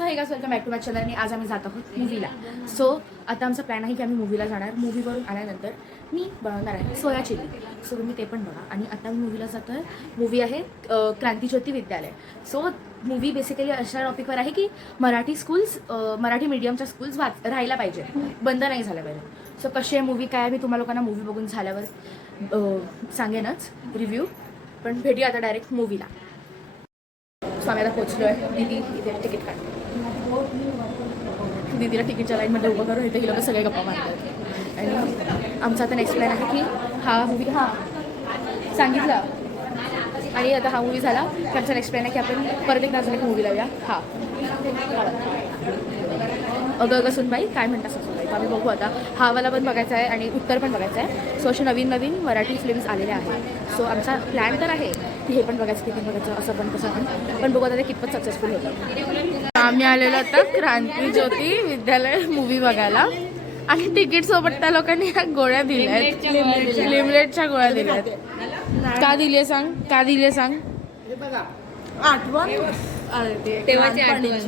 So hey guys welcome back to my channel आणि आज आम्ही जात आहोत मूवीला. सो आता आमचा प्लॅन आहे की आम्ही मूवीला जाणार. मूवीवरून आल्यानंतर मी बनवणार आहे सोया चिली. सो तुम्ही ते पण बघा. आणि आता मी मूवीला जातो आहे. मूवी आहे क्रांतिज्योती विद्यालय. सो मूवी बेसिकली अशा टॉपिकवर आहे की मराठी स्कूल्स, मराठी मीडियमच्या स्कूल्स राहायला पाहिजे, बंद नाही झाल्या पाहिजे. सो कशी आहे मूवी, काय आहे, मी तुम्हाला लोकांना मूवी बघून झाल्यावर सांगेनच रिव्ह्यू. पण भेटूया आता डायरेक्ट मूवीला. सो आम्ही आता पोचलो आहे. दीदी इथे तिकीट काढ. दीदीला तिकीटच्या लाईनमध्ये उभं करून इथे ही लोक सगळे गप्पा मारतात. आणि आमचा आता नेक्स्ट प्लॅन आहे की हा मूवी सांगितला. आणि आता हा मूवी झाला की आमचा नेक्स्ट प्लॅन आहे की आपण परत एक अजून एक मूवी लावूया. अगं सुनबाई काय म्हणतात सुनबाई, आम्ही बघू आता. हावाला पण बघायचा आहे आणि उत्तर पण बघायचं आहे. सो असे नवीन नवीन मराठी फिल्म्स आलेले आहेत. सो आमचा प्लॅन तर आहे की हे पण बघायचं ते पण बघायचं, असं पण तसं पण बघू आता ते कितपत सक्सेसफुल होतं. आम्ही आलेलो आता क्रांतिज्योती विद्यालय मूवी बघायला. आणि तिकीट सोबत त्या लोकांनी ह्या गोळ्या दिल्या आहेत, लिमलेटच्या गोळ्या दिल्या आहेत. का दिली सांग, का दिली सांग. आठवण तेव्हाची आठवण.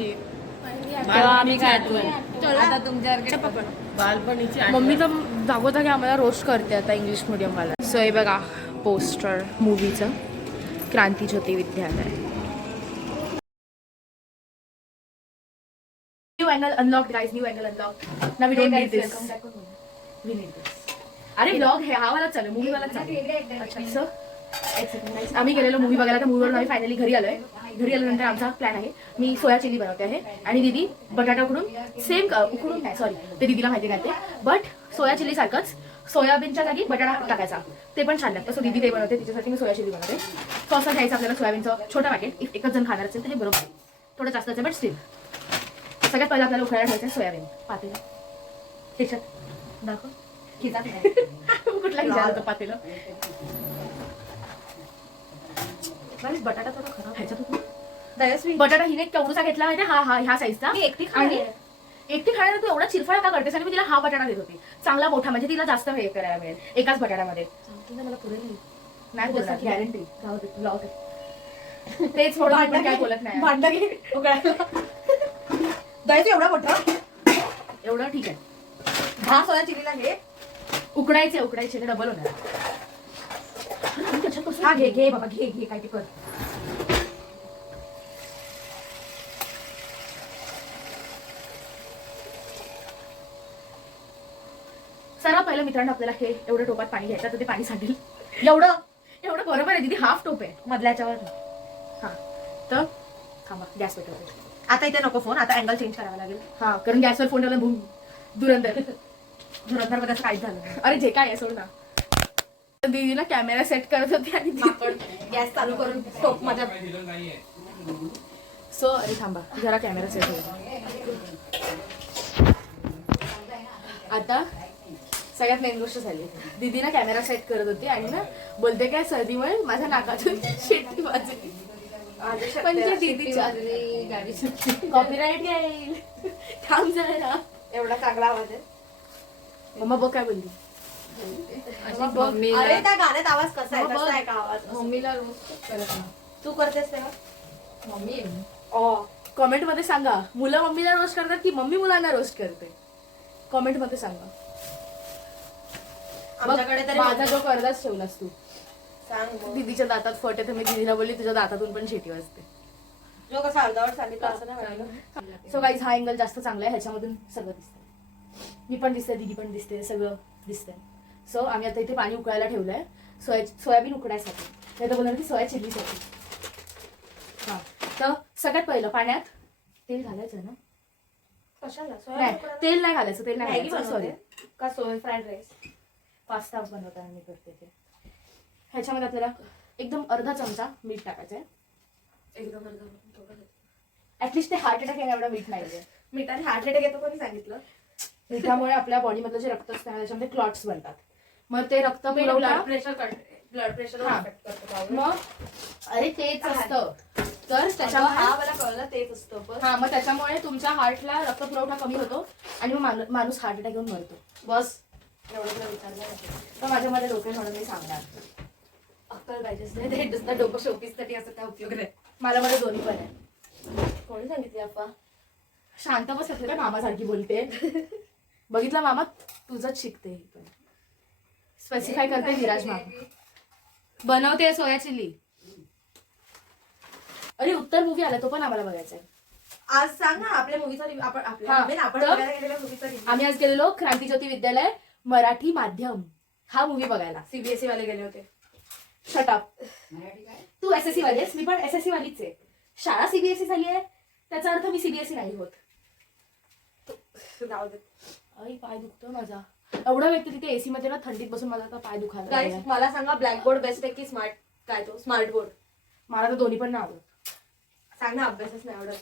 तेव्हा आम्ही काय आठवण आता तुमच्यासारखे बालपणीची मम्मी तर जागोजागी आम्हाला रोस्ट करते आता इंग्लिश मिडियमवाला. सो हे बघा पोस्टर मूवीचं, Krantijyoti Vidyalaya. New angle unlocked guys, new angle unlocked. ना we don't need this. We need this. अरे ब्लॉग हे हा वाला चालू, मूवी वाला चालू. अच्छा सो एक सेकंड गाइस, आम्ही गेलेलो मूवी बघायला. तर मूवीवरून आम्ही फायनली घरी आलोय. घरी आल्यानंतर आमचा प्लॅन आहे, मी सोया चिली बनवते आहे आणि दीदी बटाटा उकडून सेम उकडून नाही सॉरी ते दीदीला माहिती घालते. बट सोया चिली सारखंच सोयाबीनच्या जागी बटाटा टाकायचा, ते पण छान लागतं. सो दीदी ते बनवते, तिच्यासाठी मी सोया चिली बनवते. सो असं घ्यायचं आपल्याला सोयाबीनचं छोटं पॅकेट. एकच जण खाणार असेल तर हे बरोबर, थोडं जास्त असेल बट स्टील. सगळ्यात पहिला आपल्याला उकळायला ठेवायचं सोयाबीन. पातेलं त्याच्यात दाखव खिचा कुठला खिचा होतं पातेलं. बटाटा थोडा खराब ह्याच्यात. बटाटा हिने केवढूसा घेतला माहिती, ह्या साईजचा. आणि एकटी खाण्याला तू एवढा चिरफळा का करतेस. आणि मी तिला हा बटाटा देत होती चांगला मोठा, म्हणजे तिला जास्त हे करायला मिळेल एकाच बटाट्यामध्ये. मला पुढे नाही बोलत गॅरंटी तेच थोडं काय बोलत नाही. भांडा घे द्यायचं एवढा मोठा, एवढं ठीक आहे. हा सोया चिलीला घे. उकडायचे डबल होणार. हा घे बाबा घे काय ते कर. सर्वात पहिलं मित्रांनो आपल्याला हे एवढं टोपात पाणी घ्यायचं, तर ते पाणी सांडेल. एवढं बरोबर आहे दीदी, हाफ टोप आहे मधल्याच्यावर. हा तर थांबा गॅस पेटवते. आता इथे नको फोन, आता अँगल चेंज करावा लागेल. हा कारण गॅसवर फोन ठेवला धुरंधर मध्ये असं काहीच झालं. अरे जे काय आहे सोड ना. दीदीला कॅमेरा सेट करत होते आणि गॅस चालू करून टोप माझ्या. सो अरे थांबा जरा कॅमेरा सेट होतो. आता सगळ्यात मेन गोष्ट झाली, दीदी ना कॅमेरा सेट करत होती आणि ना बोलते काय सर्दीमुळे माझ्या नाकातून शिट्टी वाजली. म्हणजे दीदीच्या गाडी कॉपीराईट येईल. थांब जरा, एवढा चांगला आवाज आहे. मम्मा बघ काय बोलली. अरे त्या गाण्यात आवाज कसा आहे, कसा आहे का आवाज. मम्मीला रोस्ट करत तू करतेस तेव्हा मम्मी कॉमेंट मध्ये सांगा, मुलं मम्मीला रोस्ट करतात की मम्मी मुलांना रोस्ट करते. कॉमेंट मध्ये सांगा. आमच्याकडे तरी माझा जो करदाच ठेवलास तू. सांग. दीदीच्या दातात फट आहे तर मी दीदीला बोलली तुझ्या दातातून पण शिटी वाजते. जो कसा अर्धावट सांगितलं असं नाही वाटलं. सो गाईज हा अँगल जास्त चांगला आहे, ह्याच्यामधून सगळं दिसतंय. मी पण दिसते, दीदी पण दिसते, सगळं दिसतंय. सो आम्ही आता इथे पाणी उकळायला ठेवलंय सोयाबीन उकडायसाठी. नाही तर बोलणार की सोया चिल्लीसाठी. हा तर सगळ्यात पहिलं पाण्यात तेल घालायचं ना. कशाला नाही तेल नाही घालायचं, तेल नाही मॅगी घालायचं. सॉरी का सोया फ्राईड राईस. पास्ता बनवताना मी करते ते. ह्याच्यामध्ये आपल्याला एकदम अर्धा चमचा मीठ टाकायचं आहे. एकदम ऍटलिस्ट ते हार्ट अटॅक एवढा मीठ नाही. मिठाने हार्ट अटॅक येतो कोणी सांगितलं. मिठामुळे आपल्या बॉडीमधलं जे रक्त असतं त्याच्यामध्ये क्लॉट्स बनतात. मग ते रक्त पुरवठा ब्लड प्रेशर मग अरे तेच असतं. तर त्याच्यामुळे हा मला कळलं तेच असतं. पण हा मग त्याच्यामुळे तुमच्या हार्टला रक्त पुरवठा कमी होतो आणि मग माणूस हार्ट अटॅक येऊन मरतो. बस एवढं तुला विचारलं तर माझ्यामध्ये डोके म्हणून मी सांगणार. अक्कल पाहिजेच नाही, ते नुसतं डोकं शोपीस साठी असं काय उपयोग नाही. मला दोन्ही पण आहे. कोणी सांगितली अप्पा. शांत बस, काय मामासारखी बोलते. बघितलं मामा, तुझंच शिकते. स्पेसिफाय करते विराज मामा. बनवते सोया चिली. अरे उत्तर मूवी आला, तो पण आम्हाला बघायचा आहे. आज सांग ना आपल्या मूवीचा रिव्ह्यू. आपण तर बघायला गेलेल्या मूवीचा रिव्ह्यू. आम्ही आज गेलेलो क्रांतीज्योती विद्यालय मराठी माध्यम हा मूवी बघायला. सीबीएसई वाले गेले होते. शटअप. तू एसएससी वाली आहेस, मी पण एसएससी वालीच आहे. शाळा सीबीएसई झाली आहे त्याचा अर्थ मी सीबीएसई नाही होत. जाऊ दे. आई पाय दुखतोय माझा. एवढा व्यक्ती तिथे एसी मध्ये ना, थंडीत बसून माझा आता पाय दुखायला गाईस लागलाय. मला सांगा ब्लॅकबोर्ड बेस्ट आहे की स्मार्ट, काय तो स्मार्ट बोर्ड? मला तर दोन्ही पण नाही आवडत. सांग ना, अभ्यासच नाही आवडत.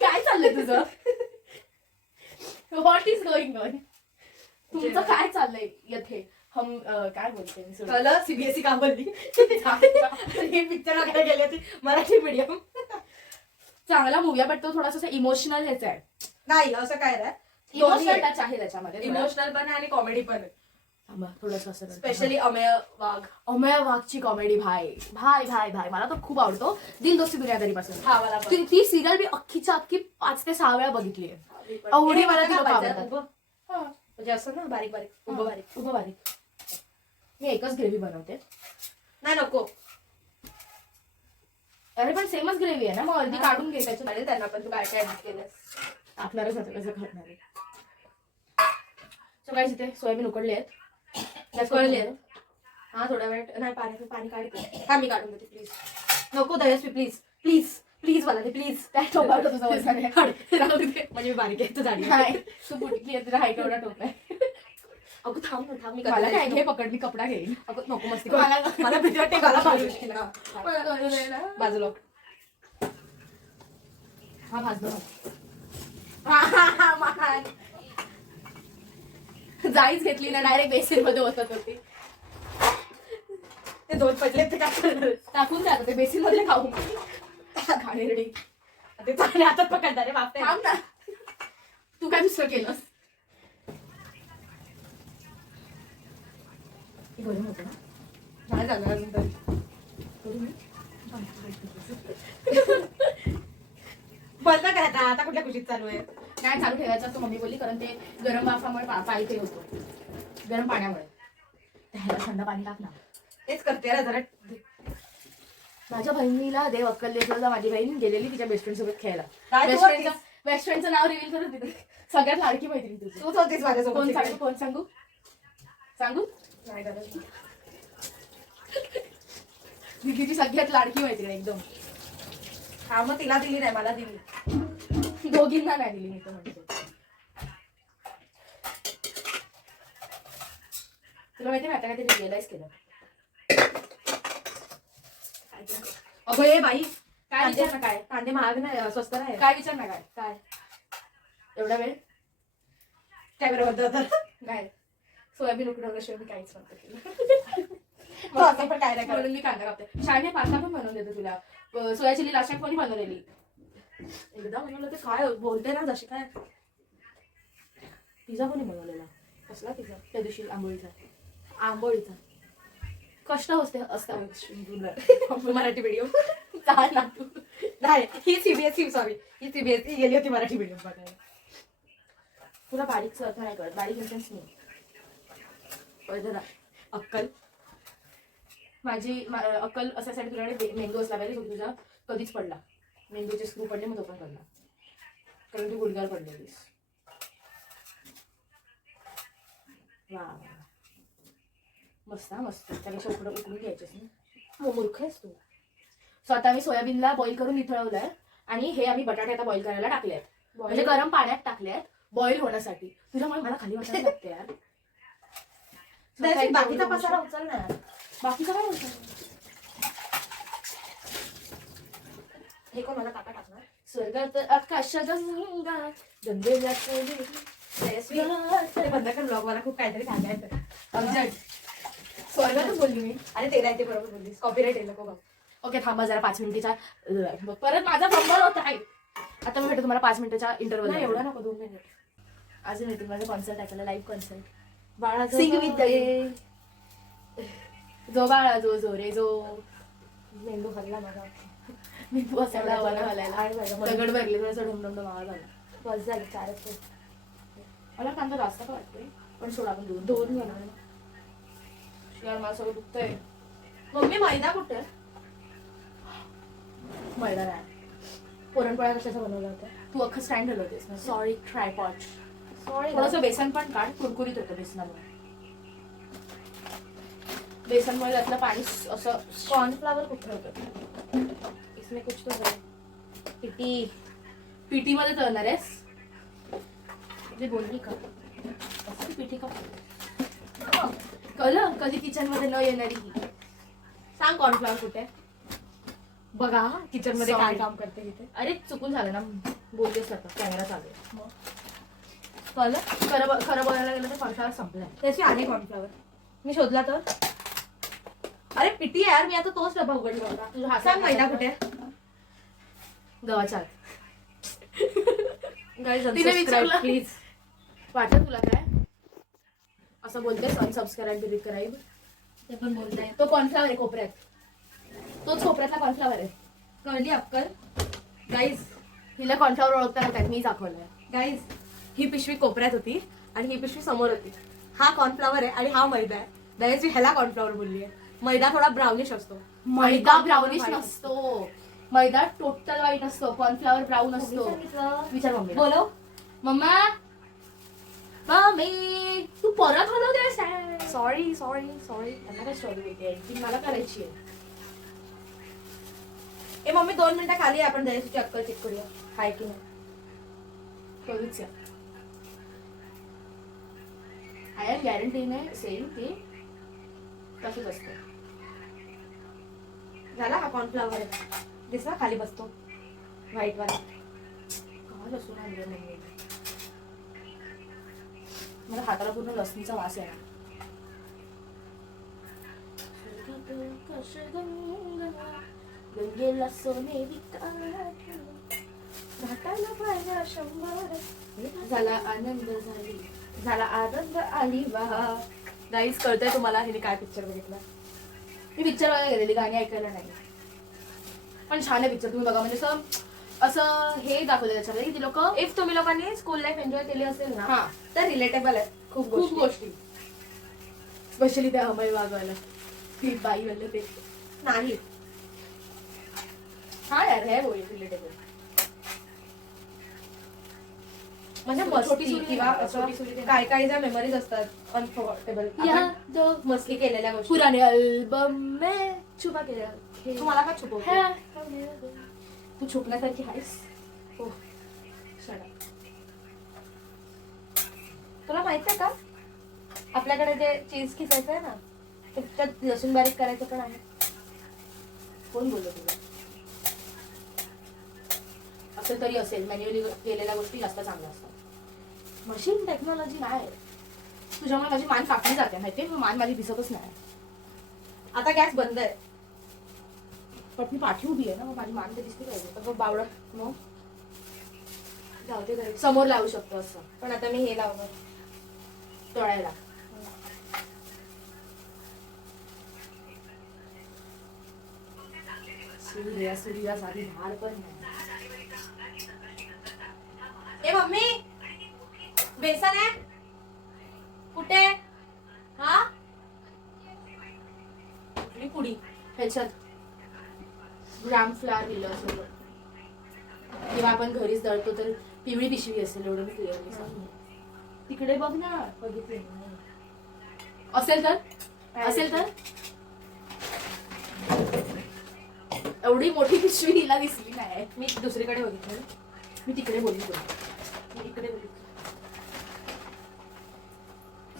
काय चाललंय तुझं? What is going on? तुमचं काय चाललंय येथे? हम काय बोलते मी सोडून. कळलं सीबीएसई का बोलली? हे पिक्चर वगैरे गेली होती मराठी मीडियम. चांगला मूवी आहे, बट तो थोडासा इमोशनल ह्याचा आहे. नाही असं काय नाही, इमोशनल टच आहे त्याच्यामध्ये. इमोशनल पण आहे आणि कॉमेडी पण आहे. थोडस असं स्पेशली अमेय वाघ. अमेय वाघची कॉमेडी भाई भाई भाई भाई मला तर खूप आवडतो. दिल दोस्ती दुनियादारी पासून हा मला पण. ती सिरियल मी अख्खीच्या अख्खी 5 ते 6 वेळा बघितली आहे. एवढी मला ती लोकं आवडतात. म्हणजे असं ना बारीक बारीक उभं बारीक. उभं बारीक. मी एकच ग्रेव्ही बनवते. नाही नको. अरे पण सेमच ग्रेव्ही आहे ना, मग अर्धी काढून घे त्याच्यात. चालेल त्यांना पण. तू काय काय edit केलंस? टाकणारच होतं, कसं खाणार आहे. सो काय इथे सोयाबीन उकडले आहेत. उकळले आहेत. हा थोड्या वेळ नाही, पाणी काढते. हा मी काढून देते प्लीज. नको दयस्वी प्लीज प्लीज प्लीज मला ते प्लीज. काय टोपावलं तुझं वजन आहे. राहू दे. म्हणजे मी बारीक आहे तू जाडी आहे. नाही तू बुटकी आहे, तुला हाईट एवढा टोप आहे. अगं थांब ना थांब. मी मला काय करते. घे पकड, मी कपडा घेईन. अगं नको मस्ती मला- करू. मला भीती वाटते. मला पाहिजे बाजूला. हा भाजलो. जाईच घेतली ना, डायरेक्ट बेसिन मध्ये ओतत होती. ते दोन पडले ते काय करणार? टाकून द्या ते बेसिन मध्ये खाऊ. घाणेरडी. ते चांगले हातात पकडतात रे बाप. थांब ना. तू काय दुसरं केलंस? गरम होतं ना. नाही झालं अजून तरी. बंद करायचा आता. कुठल्या खुशीत चालू आहे? नाही चालू ठेवायचं असं मम्मी बोलली, कारण ते गरम वाफामुळे पाय ते होतो, गरम पाण्यामुळे. ह्याला थंड पाणी टाक ना. तेच करते रे जरा. माझ्या बहिणीला देव अक्कल देत होता. माझी बहीण गेलेली तिच्या बेस्ट फ्रेंड सोबत खेळायला. काय तू बेस्ट फ्रेंडचं नाव रिव्हील करत तिथे. सगळ्यात लाडकी मैत्रीण तुझी. तूच होतीस माझ्यासोबत. कोण सांगू कोण सांगू सांगू नाही गरज. दिदीची सगळ्यात लाडकी मैत्रीण एकदम. हा मग तिला दिली नाही मला दिली. दोघींना नाही दिली मी तर म्हणते. तुला माहिती आता काहीतरी रिअलाइज केलं. अगं ये बाई. काय विचार ना काय कांदे महाग नाही, स्वस्त नाही. काय विचार ना काय काय एवढा वेळ कॅमेरा बद्दल होतं. काय सोयाबीन उकडवल्याशिवाय मी काहीच नव्हतं केलं. असं पण काय नाही करत. म्हणून मी कांदा कापते. शाळेने पास्ता पण बनवून देतो तुला. सोया चिली लास्ट टाइम कोणी बनवलेली? एकदा बनवलं ते काय बोलते ना जशी काय. पिझ्झा कोणी बनवलेला? कसला पिझ्झा? त्या दिवशी आंबोळीचा. आंबोळीचा. कष्ट असतात. मराठी मीडियम. काय ना तू. नाही ही सीबीएसई सॉरी ही सीबीएसई गेली होती मराठी मीडियम बघायला. तुला बारीकचा अर्थ नाही कळत. बारीक इंटेन्स नाही. अक्कल. माझी अक्कल असासाठी तुझ्याकडे मेंदू असला पाहिजे. तो तुझा कधीच पडला. मेंदूचे स्क्रू पडले मग तो पण पडला, कारण तू गुडघ्यावर पडलेलीस. वा मस्त मस्त. त्यापेक्षा उकडून घ्यायचेस ना. मूर्ख आहेस तू. सो आता आम्ही सोयाबीनला बॉईल करून निथळवलंय आणि हे आम्ही बटाटे आता बॉईल करायला टाकले आहेत. म्हणजे गरम पाण्यात टाकले आहेत बॉईल होण्यासाठी. तुझ्यामुळे मला खाली वाटायला लागते यार. बाकीचा पसारा उचल ना. बाकीचा काय बोलतो? हे कोण मला काका टाकणार? स्वर्गात आकाशात गंगेला बंद कर ब्लॉग. मला खूप काहीतरी सांगायचं. अमजद स्वर्गातच बोलली मी. अरे ते नाही ते बरोबर बोललीस. कॉपीराईट येईल नको बघ. ओके थांबा जरा 5 मिनिटाच्या. परत माझा फंबल होत आहे. आता मी भेटतो तुम्हाला 5 मिनिटाच्या इंटरव्हल. नाही एवढा नको 2 मिनिट. अजून येते माझा कॉन्सर्ट ऐकायला. Live concert. बाळा सिंग विथ जो बाळा जो जो रे जो. मेंदू हल्ला माझा. मी बसायला हवाला घालायला आणि माझ्या मम्मी- दगड भरले थोडंसं ढमढम आवाज आला. बस झाली 4च. मला कांदा जास्त का वाटतोय पण सोडा आपण दोन दोन बनवलं. यार मला सगळं दुखतंय. मम्मी मैदा कुठे? मैदा नाही. पुरणपोळ्या कशाचा बनवला होता? तू अख्खं स्टँड हलवतेस ना. Sorry tripod. सॉरी. थोडंसं बेसन पण काढ. कुरकुरीत होतं बेसनामुळे. बेसनमुळे त्यातलं पाणी असं कॉर्नफ्लावर कुठे होतं? इसमें कुछ तो है. पिटी. पिठी मध्ये तळणार आहेस म्हणजे बोलली का असं पिठी का कळलं कधी किचन मध्ये न येणारी ही. सांग कॉर्नफ्लावर कुठे? बघा किचन मध्ये काय Sorry. काम करते इथे. अरे चुकून झालं ना बोलतेस आता कॅमेरा चालू आहे. कळलं? खरं बोलायला गेलं तर कॉर्नफ्लॉवर संपलाय. त्याची आहे कॉर्नफ्लावर. मी शोधला तर. अरे पिटी यार, मी आता तोच डबा उघडला होता. तुझा हात सांग मैदा कुठे? गव्हाच्या आत. गाईज तिने विचारलं. प्लीज. वाटलं तुला काय असं बोलतेस अनसबस्क्राईब डिलीट करायला. ते पण बोलताय. तो कॉर्नफ्लॉवर आहे कोपऱ्यात. तोच कोपऱ्यातला कॉर्नफ्लॉवर आहे. कळली अक्कल? गाईज तिला कॉर्नफ्लॉवर ओळखताना त्यात मी दाखवलंय. गाईज ही पिशवी कोपऱ्यात होती आणि ही पिशवी समोर होती. हा कॉर्नफ्लॉवर आहे आणि हा मैदा आहे. गाईज मी ह्याला कॉर्नफ्लॉवर बोलली आहे. मैदा थोडा ब्राउनिश असतो. मैदा ब्राउनिश नसतो. मैदा टोटल व्हाईट असतो. कॉर्नफ्लॉवर ब्राऊन असतो. विचार मम्मी. बोलो. मम्मा मम्मी तू परत हलवतेस. Sorry sorry sorry. त्यांना काय स्टोरी देते ती मला करायची आहे. ए मम्मी 2 मिनिटं खाली आहे, आपण दयाची अक्कल चेक करूया हाय की नाही. करूच आय एम गॅरंटीने सेम की तसंच असतं. झाला हा कॉर्नफ्लावर आहे. दिसला खाली बसतो व्हाईट वाला. काय लसूण आणलं नाही मला हाताला पूर्ण लसणीचा वास आहे. गंगेला सोनेरी घाटाला पाहिजे 100. झाला आनंद झाला आनंद आली वा. गाईज कळतंय तुम्हाला हिने काय पिक्चर बघितला? मी पिक्चर बघायला गेलेली गाणी ऐकायला नाही. पण छान आहे पिक्चर तुम्ही बघा. म्हणजे असं हे दाखवलं त्याच्यामध्ये की ती लोक इफ तुम्ही लोकांनी स्कूल लाईफ एन्जॉय केली असेल ना हा तर रिलेटेबल आहे खूप खूप गोष्टी. गोष्टी स्पेशली त्या अमय वागवायला ती बाई वाले ते नाही. हा यार हे बोल रिलेटेबल म्हणजे छोटी मस्ती सुरी किंवा नाही, असं छोटी सुरी ते काय काय ज्या मेमरीज असतात अनफॉर्गेटेबल मस्ती केलेल्या गोष्टी. पुराने अल्बम में छुपा के रखे. तू मला का छुपवते? है. तू छुपण्यासारखी आहेस. हो. Shut up. तुला माहित आहे का आपल्याकडे जे चीज खिसायचं आहे ना त्यात लसूण बारीक करायचं पण आहे. कोण बोललो तुला असेल तरी असेल. मॅन्युअली केलेल्या गोष्टी जास्त चांगल्या असतात. मशीन टेक्नॉलॉजी नाही. तुझ्यामुळे माझी मान कापली जाते माहितीये. मान माझी दिसतच नाही. आता गॅस बंद आहे. पण मी पाठी उभी आहे ना मग माझी मान तर दिसली पाहिजे. अगं बावडा. मग जाऊ दे घरी. समोर लावू शकतो असं पण आता मी हे लावणार. तळायला. सूर्या साधी धार पण नाही. ए मम्मी बेसन आहे कुठे? हा कुठली पुडी ह्याच्यात ग्राम फ्लावर दिलं असं किंवा आपण घरीच दळतो तर पिवळी पिशवी असेल. एवढं मी क्लिअरली सांगते. तिकडे बघ ना. बघितले असेल तर एवढी मोठी पिशवी हिला दिसली नाही. मी दुसरीकडे बघितलं. मी तिकडे बोलली मी इकडे बोलली.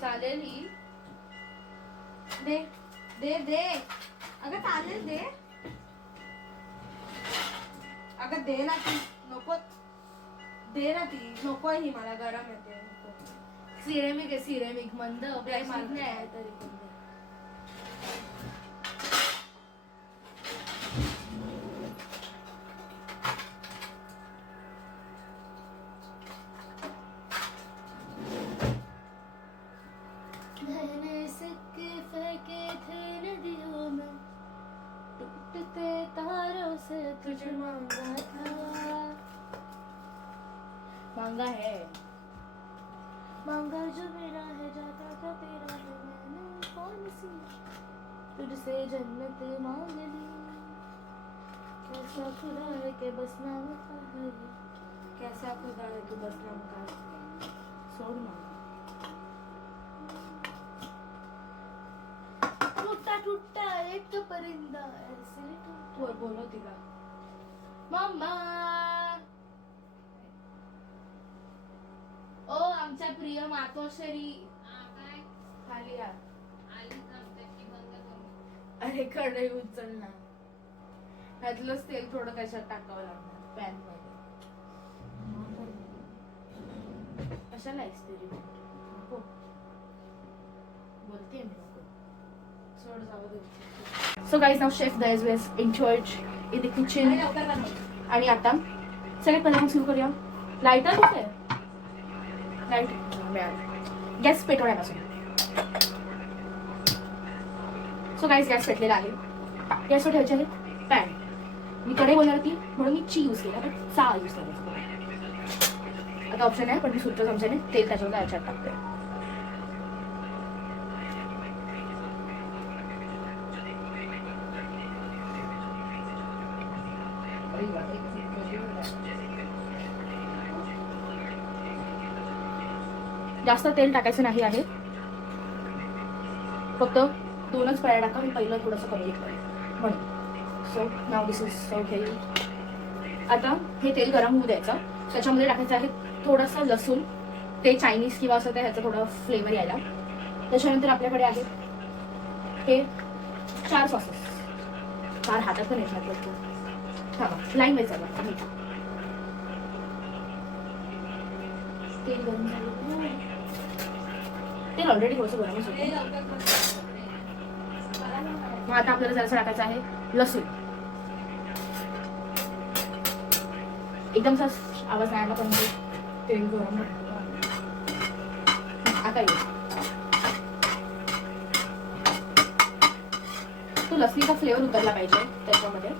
चालेल ही. दे दे दे अगं चालेल दे. अगं दे ना ती. नको दे ना ती. नको आहे ही मला गरम येते. नको. सिरेमिक आहे सिरेमिक मंद प्लास्टिक नाही आहे तरी पण तारों से तुझ मांगा है मांगा जो मेरा है जाता का तेरा है मैंने कौन सी तुझसे जन्नत मांग ली कैसा खुदा है कि बस नाम का है ये कैसा खुदा है तू बस नाम का सोड मांगा टूटा टूटा एक परिंदा ऐसे टूटा बोलो तिला मम्मा ओ आमच्या प्रिय मातोश्री खाली या अरे कडे उचल ना ह्यातलंच तेल थोडं त्याच्यात टाकावं लागणार पॅन मध्ये कशाला एक्सपेरिमेंट नको बोलते मी नको सोड जाऊ दे so guys now chef Daya's veg in charge in the kitchen आणि आता सगळ्यात पहिला सुरू करूया लायटर कुठे लाईट मिळालं गॅस पेटवण्यापासून सो गाईज गॅस पेटलेला आहे गॅसवर ठेवायचे आहे पॅन मी कडे बोलणार होती म्हणून मी ची यूज केला पण चा यूज करायचा आता ऑप्शन आहे पण मी सुट्ट चमच्याने तेल त्याच्यावर याच्यात टाकते जास्त तेल टाकायचं नाही आहे फक्त 2च पळ्या टाका मी पहिलं थोडंसं कमी घेतलं म्हणून so now this is okay आता हे तेल गरम होऊ द्यायचं त्याच्यामध्ये टाकायचं आहे थोडंसं लसूण ते चायनीज किंवा असं ते ह्याचं थोडं फ्लेवर यायला त्याच्यानंतर आपल्याकडे आहे हे 4 सॉसेस 4 हातात पण येत नाही हा लाईन वाईज आहे मीठ तेल गरम झालं तेल ऑलरेडी थोडंसं गरमच होतं मग आता आपल्याला जरासं टाकायचं आहे लसूण एकदमचा आवाज नाही आला पण तेल गरम आता येईल तो लसणीचा फ्लेवर उतरला पाहिजे त्याच्यामध्ये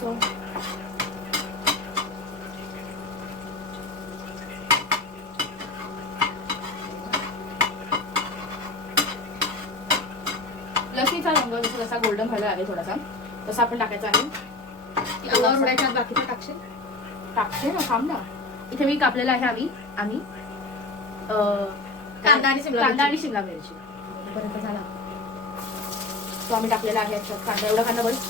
सो लसणीचा रंग जसा जसा गोल्डन व्हायला आहे थोडासा तसा आपण टाकायचा आहे अंगावर उडायच्या बाकीचं टाकशील टाकते ना थांब ना इथे मी कापलेला आहे आम्ही कांदा आणि शिमला मिरची पर्यंत झाला तो आम्ही टाकलेला आहे याच्यात कांदा एवढा कांदा बस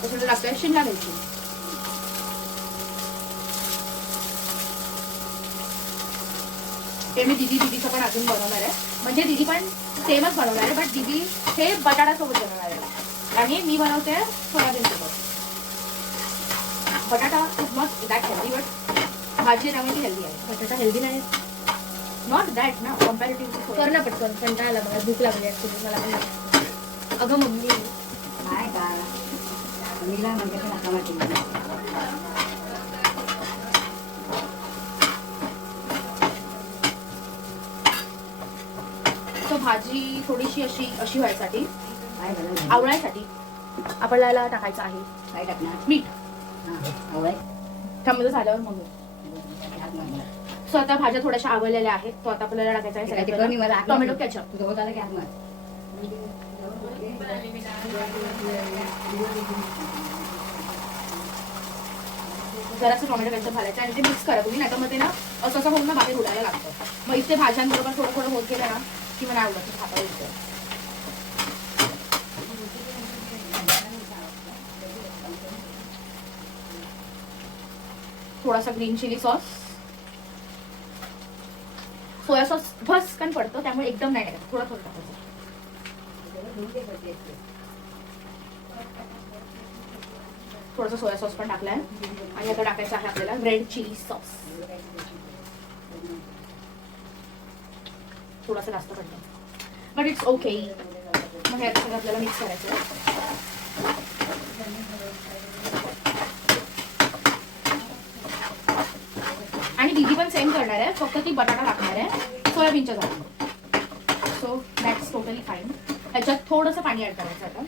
त्याच्यामध्ये टाकतोय शिमला मिरची ते मी दीदीचं पण अजून बनवणार आहे म्हणजे दीदी पण सेमच बनवणार आहे बट दीदी हे बटाटा सोबत बनवणार आहे आणि मी बनवते सोयाबीन सोबत बटाटा is not that healthy but भाजी त्यामुळे हेल्दी आहे बटाटा हेल्दी नाही नॉट दॅट ना कम्पॅरेटिव्ह कर ना पटकन कंटाळा मला भूक लागली ऍक्च्युली मला पण लागली. अगं मम्मी काय का मीला म्हणजे पण आता वाटलं तो भाजी थोडीशी अशी व्हायसाठी काय झालं आवळायसाठी आपल्याला टाकायचं आहे काय टाकणार मीठ हां आवळे त्यामध्ये झाल्यावर मग हात मारला सो आता भाज्या थोड्याशा आवडलेल्या आहेत तो आता आपल्याला टाकायचा आहे ते सगळ्यात कोणी मला पहिला आठवण टोमॅटो नाही. केचप तुझं होत आलं की हात मार जरासं टोमॅटो केचप घालायचं आणि ते मिक्स करा तुम्ही नाही तर मग ते ना असं होऊन ना बाहेर उडायला लागतं मग इथे भाज्यांबरोबर थोडं थोडं होत गेलं ना की मला आवडतं खाता येतं थोडासा green chilli sauce soya sauce भस्कन पडतं त्यामुळे एकदम नाही टाकायचं थोडं थोडं टाकायचं थोडासा सोया सॉस पण टाकलाय आणि आता टाकायचं आहे आपल्याला रेड चिली सॉस थोडासा जास्त पडलं बट इट्स ओके मग हे आता सगळं आपल्याला मिक्स करायचं आणि दीदी पण सेम करणार आहे फक्त ती बटाटा टाकणार आहे सोयाबीनच्या जागी so so that's totally fine. ह्याच्यात थोडंसं पाणी ऍड करायचं आता.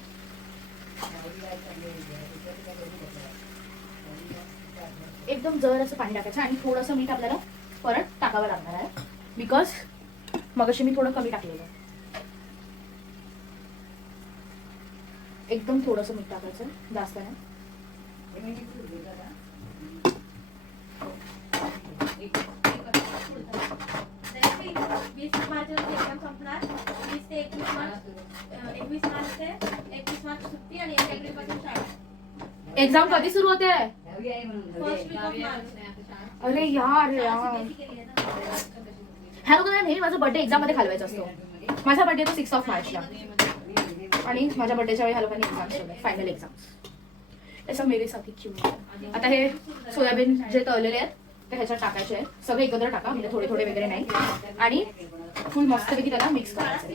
एकदम जर असं पाणी टाकायचं आणि थोडंसं मीठ आपल्याला परत टाकावं लागणार आहे, बिकॉज मगाशी मी थोडं कमी टाकलेलं. एकदम थोडंसं मीठ टाकायचं, जास्त नाही. एक्झाम कधी सुरू होते? अरे यार ह्या लोकांना नाही, माझा बर्थडे एक्झाम मध्ये घालवायचा असतो. माझा बर्थडे तो 6 मार्चला आणि माझ्या बर्थडेच्या वेळी ह्या लोकांनी एक्झाम ठेवले, फायनल एक्झाम. असं मेरे साथी क्यों. आता हे सोयाबीन जे तळलेले आहेत ते ह्याच्यात टाकायचे आहेत. सगळे एकत्र टाका, म्हणजे थोडे थोडे वगैरे नाही. आणि फुल मस्तपैकी त्याला मिक्स करायचं.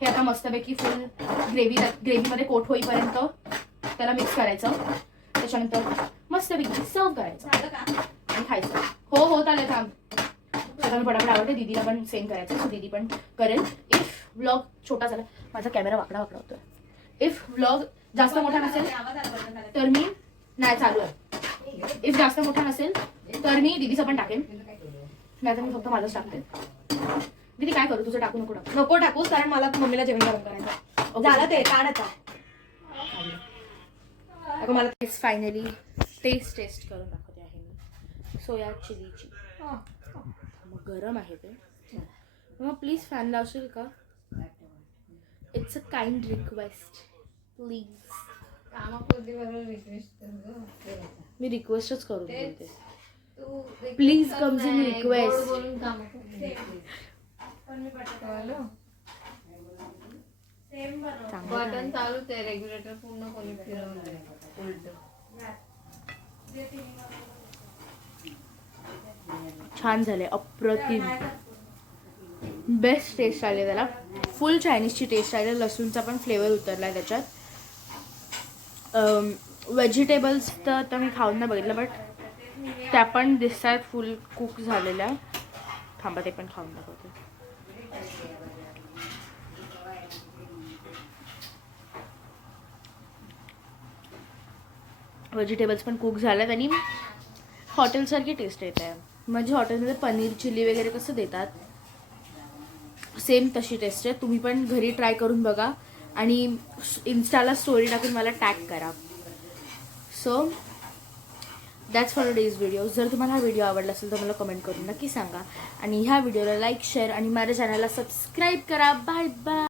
हे आता मस्तपैकी फुल ग्रेव्हीमध्ये कोट होईपर्यंत त्याला मिक्स करायचं. त्याच्यानंतर मस्तपैकी सर्व करायचं आणि खायचं. हो हो चालेल, थांब. आता मी पटापट आवडते, दीदीला पण सेम करायचं, सो दीदी पण करेल. इफ व्लॉग छोटा झाला, माझा कॅमेरा वाकडा होतोय. इफ व्लॉग जास्त मोठा नसेल तर मी नाही चालू आहे. इफ जास्त मोठा नसेल तर मी दीदीचं पण टाकेन, नाही तर मी फक्त माझंच टाकते. दीदी काय करू, तुझं टाकू नको टाकू? नको टाकूस, कारण मला मम्मीला जेवण गरम करायचं. झालं ते काढायचं. अगं मला फायनली टेस्ट करून दाखवते आहे मी सोया चिलीची. मग गरम आहे ते. मग प्लीज फॅन लावशील का? It's a kind request please. मी रिक्वेस्टच करून बोलते. Please comes in request. Button चालू ते रेग्युलेटर पूर्ण कोणी फिरवलंय उलट. छान झाले, अप्रतिम. बेस्ट टेस्ट आले त्याला. फुल चायनीजची टेस्ट आली. लसूणचा पण फ्लेवर उतरलाय त्याच्यात. व्हेजिटेबल्स तर आता मी खाऊन नाही बघितलं, बट त्या पण दिसत आहेत फुल कुक झालेल्या. थांबा ते पण खाऊन दाखवते. व्हेजिटेबल्स पण कुक झाल्यात आणि हॉटेलसारखी टेस्ट येत आहे. म्हणजे हॉटेलमध्ये पनीर चिली वगैरे कसं देतात सेम तशी टेस्ट आहे. तुम्ही पण घरी ट्राय करून बघा आणि इन्स्टाला स्टोरी टाकून मला टॅग करा. So that's for days video. जर तुम्हाला हा व्हिडिओ आवडला असेल तर मला कमेंट करून नक्की सांगा आणि ह्या व्हिडिओला लाईक शेअर आणि माझ्या चॅनलला सबस्क्राईब करा. Bye bye.